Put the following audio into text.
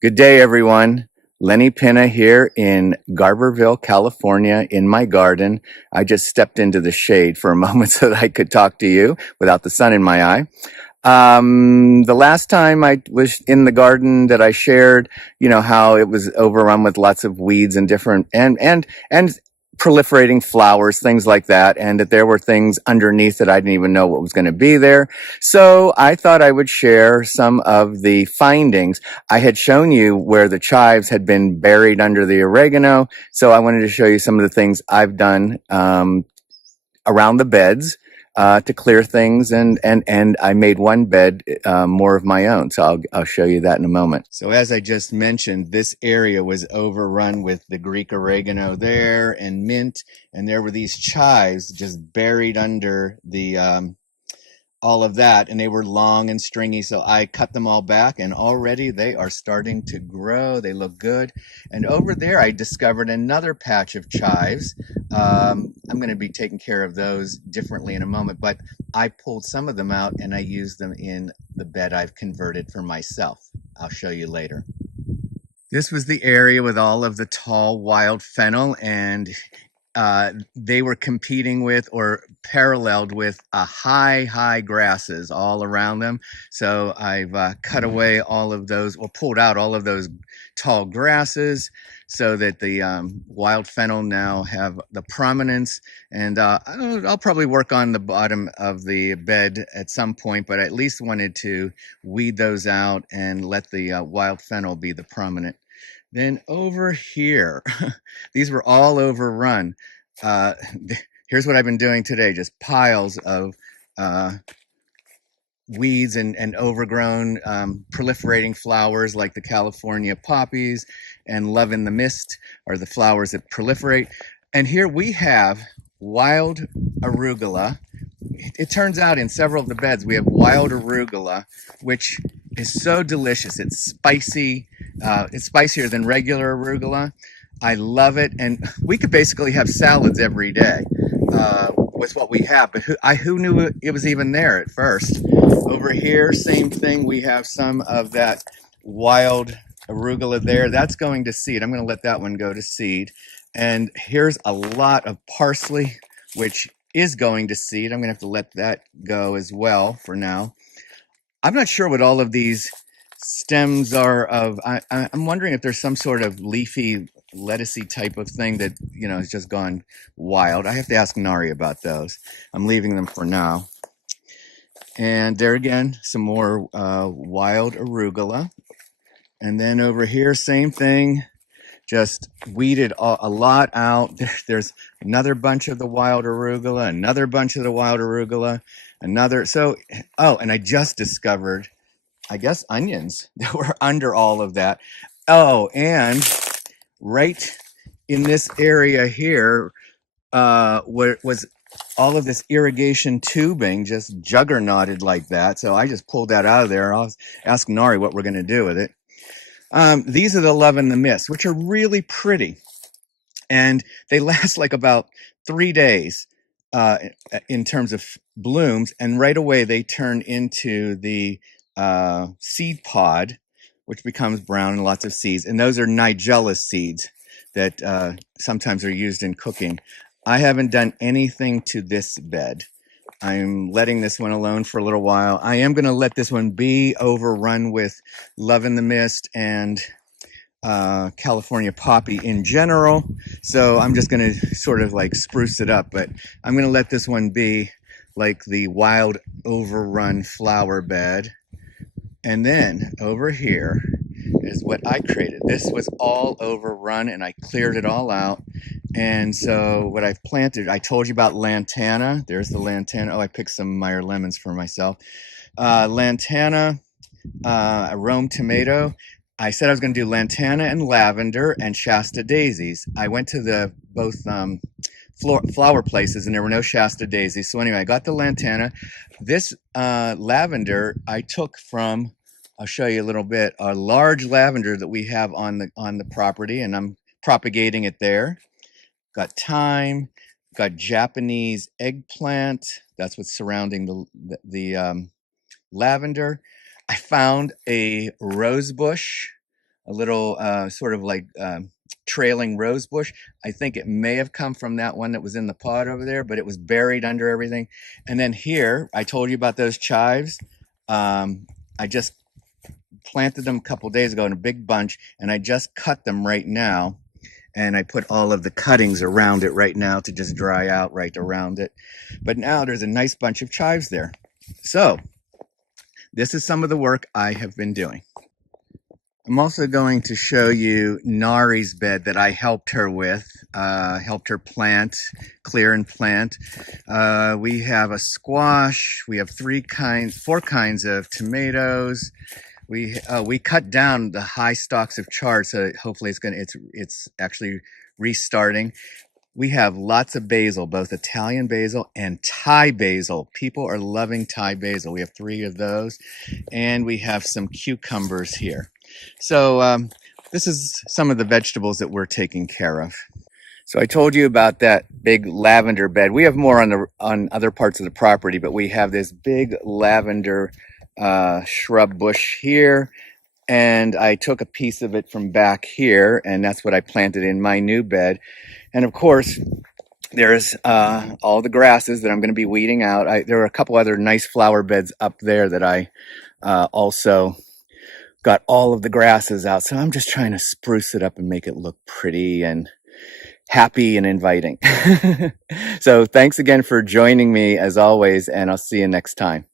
Good day, everyone. Lenny Pinna here in Garberville, California, in my garden. I just stepped into the shade for a moment so that I could talk to you without the sun in my eye. The last time I was in the garden that I shared, how it was overrun with lots of weeds and different and proliferating flowers, things like that, and that there were things underneath that I didn't even know what was going to be there. So I thought I would share some of the findings. I had shown you where the chives had been buried under the oregano, so I wanted to show you some of the things I've done around the beds to clear things, and I made one bed more of my own. So I'll show you that in a moment. So as I just mentioned, this area was overrun with the Greek oregano there and mint, and there were these chives just buried under the all of that, and they were long and stringy, so I cut them all back, and already they are starting to grow. They look good. And over there I discovered another patch of chives. I'm going to be taking care of those differently in a moment, but I pulled some of them out and I used them in the bed I've converted for myself. I'll show you later. This was the area with all of the tall wild fennel, and they were competing with or paralleled with high grasses all around them. So I've cut away all of those, or pulled out all of those tall grasses, so that the wild fennel now have the prominence. And I'll probably work on the bottom of the bed at some point, but I at least wanted to weed those out and let the wild fennel be the prominent. Then over here, these were all overrun. Uh, Here's what I've been doing today, just piles of uh, weeds and overgrown proliferating flowers like the California poppies and love in the mist are the flowers that proliferate. And here we have wild arugula. It turns out in several of the beds we have wild arugula, which is so delicious. It's spicy. It's spicier than regular arugula. I love it, and we could basically have salads every day with what we have. But who knew it was even there at first? Over here, same thing. We have some of that wild arugula there. That's going to seed. I'm going to let that one go to seed. And here's a lot of parsley, which is going to seed. I'm going to have to let that go as well for now. I'm not sure what all of these stems are of. I'm wondering if there's some sort of leafy, lettucey type of thing that, has just gone wild. I have to ask Nari about those. I'm leaving them for now. And there again, some more wild arugula. And then over here, same thing. Just weeded a lot out. There's another bunch of the wild arugula, another bunch of the wild arugula, another. So, oh, and I just discovered, I guess, onions that were under all of that. Oh, and right in this area here was all of this irrigation tubing just juggernauted like that. So I just pulled that out of there. I'll ask Nari what we're going to do with it. These are the love and the mist, which are really pretty. And they last like about 3 days in terms of blooms. And right away, they turn into the seed pod, which becomes brown and lots of seeds. And those are nigella seeds that sometimes are used in cooking. I haven't done anything to this bed. I'm letting this one alone for a little while. I am going to let this one be overrun with love in the mist and California poppy in general. So I'm just going to sort of like spruce it up, but I'm going to let this one be like the wild overrun flower bed. And then over here is what I created. This was all overrun and I cleared it all out. And so what I've planted, I told you about lantana. There's the lantana. Oh, I picked some Meyer lemons for myself. Lantana, a Rome tomato. I said I was going to do lantana and lavender and Shasta daisies. I went to the both flower places and there were no Shasta daisies. So anyway, I got the lantana. This lavender I took from, I'll show you a little bit, a large lavender that we have on the property, and I'm propagating it there. Got thyme, got Japanese eggplant. That's what's surrounding the lavender. I found a rose bush, a little sort of like trailing rose bush. I think it may have come from that one that was in the pot over there, but it was buried under everything. And then here, I told you about those chives. I just planted them a couple days ago in a big bunch, and I just cut them right now. And I put all of the cuttings around it right now to just dry out right around it. But now there's a nice bunch of chives there. So this is some of the work I have been doing. I'm also going to show you Nari's bed that I helped her with, helped her plant, clear and plant. We have a squash. We have four kinds of tomatoes. We cut down the high stalks of chard, so hopefully it's actually restarting. We have lots of basil, both Italian basil and Thai basil. People are loving Thai basil. We have 3 of those, and we have some cucumbers here. So this is some of the vegetables that we're taking care of. So I told you about that big lavender bed. We have more on other parts of the property, but we have this big lavender shrub bush here. And I took a piece of it from back here, and that's what I planted in my new bed. And of course, there's all the grasses that I'm going to be weeding out. There are a couple other nice flower beds up there that I also got all of the grasses out. So I'm just trying to spruce it up and make it look pretty and happy and inviting. So thanks again for joining me as always, and I'll see you next time.